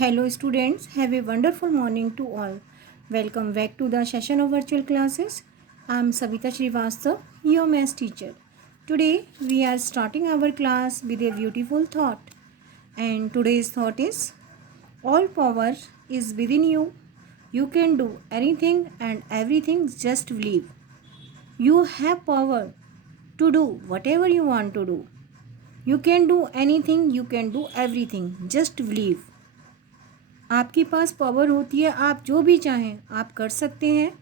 Hello students, have a wonderful morning to all. Welcome back to the session of virtual classes. I am Savita Srivastav, your math teacher. Today we are starting our class with a beautiful thought. And today's thought is, all power is within you. You can do anything and everything, just believe. You have power to do whatever you want to do. You can do anything, you can do everything, just believe. आपके पास power होती है, आप जो भी चाहें आप कर सकते हैं.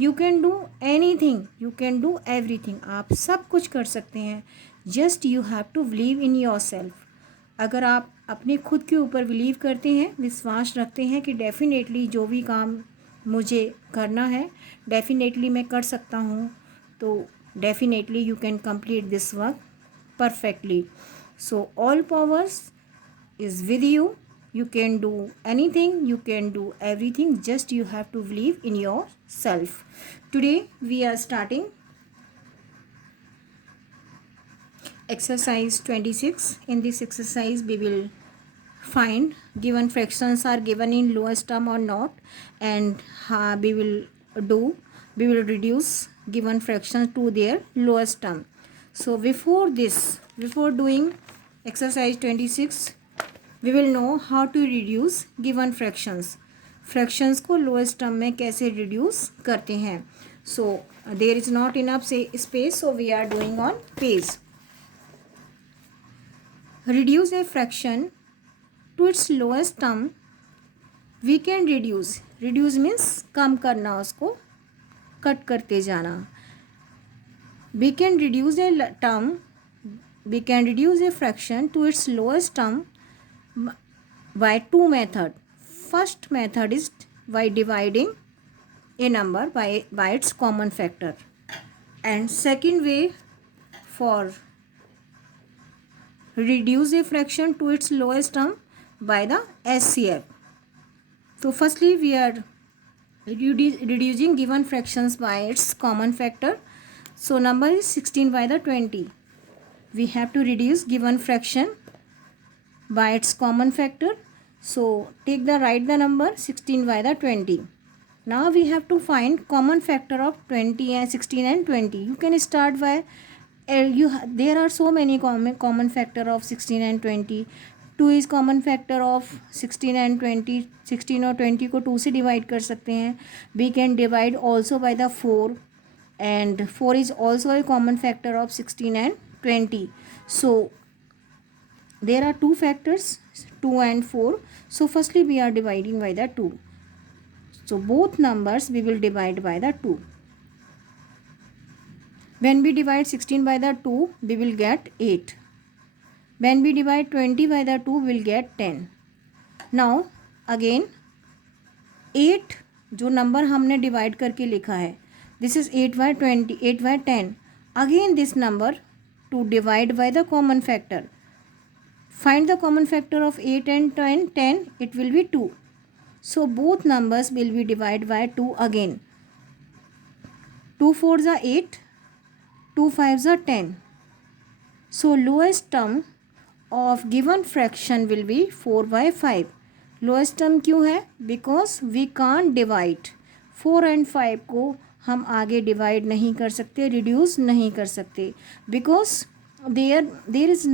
You can do anything, you can do everything, आप सब कुछ कर सकते हैं. Just you have to believe in yourself. अगर आप अपने खुद के ऊपर बिलीव करते हैं, विश्वास रखते हैं कि डेफिनेटली जो भी काम मुझे करना है डेफिनेटली मैं कर सकता हूँ, तो definitely you can complete this work perfectly. So all powers is with you. You can do anything, you can do everything, just you have to believe in yourself. Today we are starting exercise 26. In this exercise we will find given fractions are given in lowest term or not, and we will reduce given fractions to their lowest term. So before doing exercise 26, we will know how to reduce given fractions. fractions को lowest term में कैसे reduce करते हैं. So there is not enough space, so we are doing on page. Reduce a fraction to its lowest term. We can reduce means कम करना, उसको cut करते जाना. We can reduce a fraction to its lowest term by two methods. First method is by dividing a number by its common factor, and second way for reduce a fraction to its lowest term by the SCF. So firstly we are reducing given fractions by its common factor. So number is 16 by the 20. We have to reduce given fraction by its common factor. So write the number 16 by the 20. Now we have to find common factor of 20 and 16 and 20. You can start by there are so many common factor of 16 and 20. 2 is common factor of 16 and 20. 16 और 20 को 2 से divide कर सकते हैं. We can divide also by the 4, and 4 is also a common factor of 16 and 20. So there are two factors, 2 and 4. So firstly we are dividing by the 2. So both numbers we will divide by the 2. When we divide 16 by the 2, we will get 8. When we divide 20 by the 2, we will get 10. Now again 8 जो number हमने divide करके लिखा है, this is 8 by 20, 8 by 10. Again this number to divide by the common factor. Find the common factor of 8 and 10, it will be 2. So both numbers will be divided by 2 again. 2 4s are 8, 2 5s are 10. So lowest term of given fraction will be 4 by 5. Lowest term क्यों है? Because we can't divide. 4 and 5 को हम आगे divide नहीं कर सकते, reduce नहीं कर सकते, because there is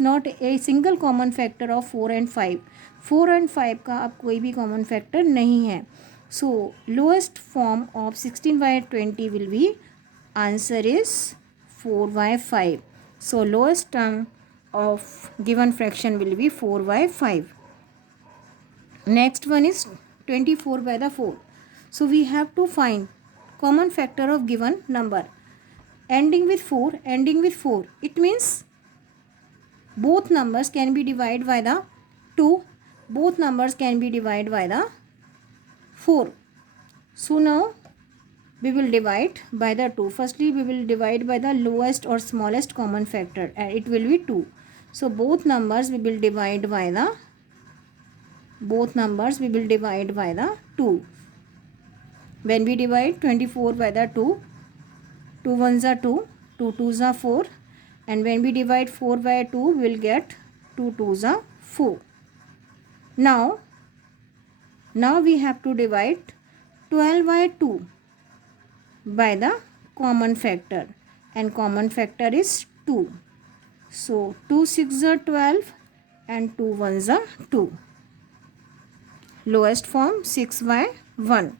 not a single common factor of 4 and 5. 4 and 5 का अब कोई भी common factor नहीं है. So lowest form of 16 by 20 will be, answer is 4 by 5. So lowest term of given fraction will be 4 by 5. Next one is 24 by the 4. So we have to find common factor of given number. Ending with 4, it means both numbers can be divided by the 2, both numbers can be divided by the 4. So now we will divide by the 2. Firstly we will divide by the lowest or smallest common factor, and it will be 2. So both numbers we will divide by the 2. When we divide 24 by the 2, 2 1s are 2, 2 2s are 4, and when we divide 4 by 2, we will get 2 2s are 4. Now we have to divide 12 by 2 by the common factor, and common factor is 2. So 2 6 are 12 and 2 1s are 2. Lowest form 6 by 1.